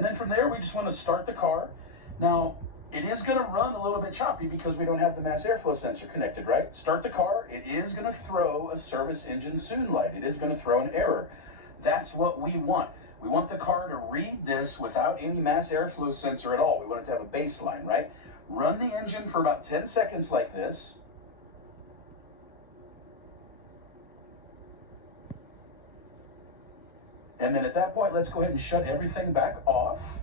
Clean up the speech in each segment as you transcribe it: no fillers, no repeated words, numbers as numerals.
And then from there, we just want to start the car. Now, it is going to run a little bit choppy because we don't have the mass airflow sensor connected, right? Start the car. It is going to throw a service engine soon light. It is going to throw an error. That's what we want. We want the car to read this without any mass airflow sensor at all. We want it to have a baseline, right? Run the engine for about 10 seconds like this. And then at that point, let's go ahead and shut everything back off.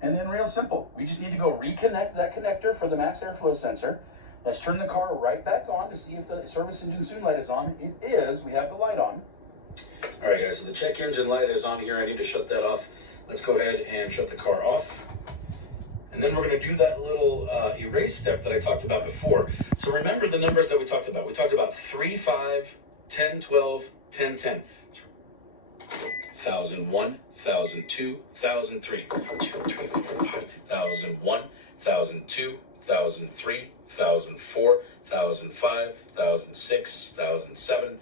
And then real simple, we just need to go reconnect that connector for the mass airflow sensor. Let's turn the car right back on to see if the service engine soon light is on. It is. We have the light on. All right, guys, so the check engine light is on here. I need to shut that off. Let's go ahead and shut the car off. And then we're going to do that little erase step that I talked about before. So remember the numbers that we talked about. We talked about 3, 5, 10, 12, 10, 10. 1001, 1002, 1003, 1001, 1002, 1003, 1004, 1005, 1006, 1007,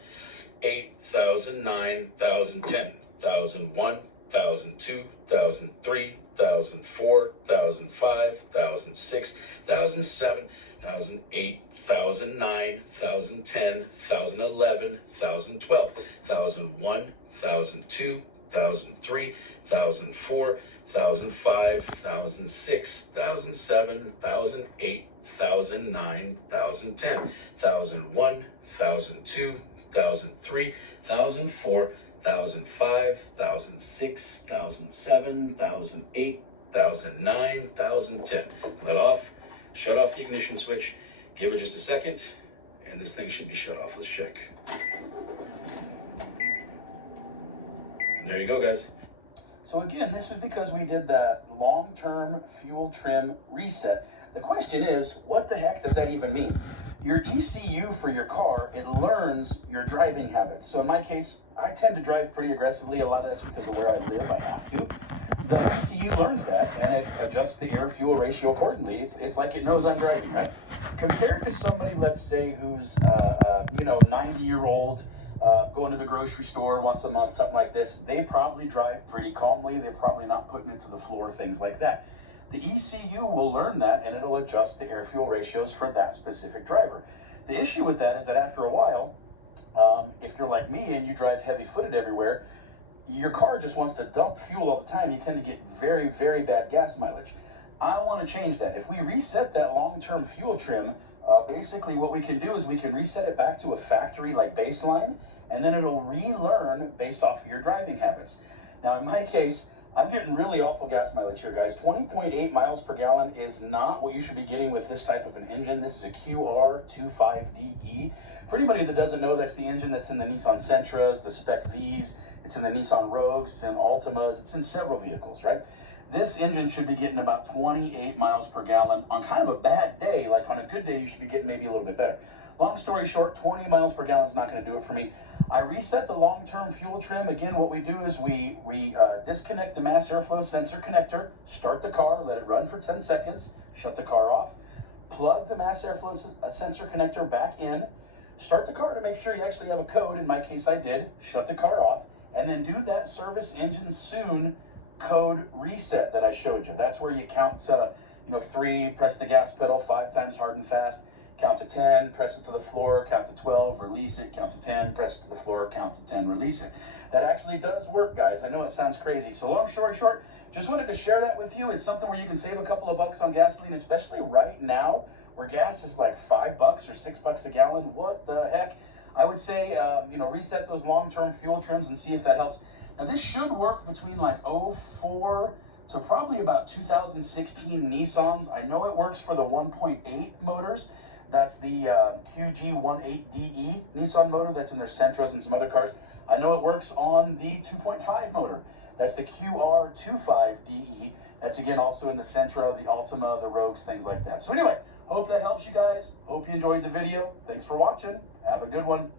8009, 1010, 1001, 1002, 1003, 1004, 1005, 1006, 1007, 1008, 1009, 1010, 1011, 1012, 1001, 1002, 1003, 1004, 1005, 1006, 1007, 1008, 1009, 1010, 1001, 1002, 1003, 1004, 1005, 1006, 1007, 1008, 1009, 1010. Let off, shut off the ignition switch, give it just a second, and this thing should be shut off. Let's check. There you go, guys. So again, this is because we did that long-term fuel trim reset. The question is, what the heck does that even mean? Your ECU for your car, it learns your driving habits. So in my case, I tend to drive pretty aggressively. A lot of that's because of where I live. I have to. The ECU learns that, and it adjusts the air-fuel ratio accordingly. It's like it knows I'm driving, right? Compared to somebody, let's say, who's 90-year-old, going to the grocery store once a month, something like this, they probably drive pretty calmly. They're probably not putting it to the floor, things like that. The ECU will learn that, and it'll adjust the air-fuel ratios for that specific driver. The issue with that is that after a while, if you're like me and you drive heavy-footed everywhere, your car just wants to dump fuel all the time. You tend to get very, very bad gas mileage. I want to change that. If we reset that long-term fuel trim, basically what we can do is we can reset it back to a factory-like baseline, and then it'll relearn based off of your driving habits. Now, in my case, I'm getting really awful gas mileage here, guys. 20.8 miles per gallon is not what you should be getting with this type of an engine. This is a QR25DE. For anybody that doesn't know, that's the engine that's in the Nissan Sentras, the Spec Vs, it's in the Nissan Rogues, it's in Altimas, it's in several vehicles, right? This engine should be getting about 28 miles per gallon. On kind of a bad day, like on a good day, you should be getting maybe a little bit better. Long story short, 20 miles per gallon is not going to do it for me. I reset the long-term fuel trim. Again, what we do is we disconnect the mass airflow sensor connector, start the car, let it run for 10 seconds, shut the car off, plug the mass airflow sensor connector back in, start the car to make sure you actually have a code. In my case, I did. Shut the car off, and then do that service engine soon code reset that I showed you. That's where you count 3, press the gas pedal 5 times hard and fast, count to 10, press it to the floor, count to 12, release it, count to 10, press it to the floor, count to 10, release it. That actually does work, guys. I know it sounds crazy. So long story short, just wanted to share that with you. It's something where you can save a couple of bucks on gasoline, especially right now where gas is like $5 or $6 a gallon. What the heck? I would say, reset those long-term fuel trims and see if that helps. Now, this should work between like 04 to probably about 2016 Nissans. I know it works for the 1.8 motors. That's the QG18DE Nissan motor that's in their Sentras and some other cars. I know it works on the 2.5 motor. That's the QR25DE. That's, again, also in the Sentra, the Altima, the Rogues, things like that. So anyway, hope that helps you guys. Hope you enjoyed the video. Thanks for watching. Have a good one.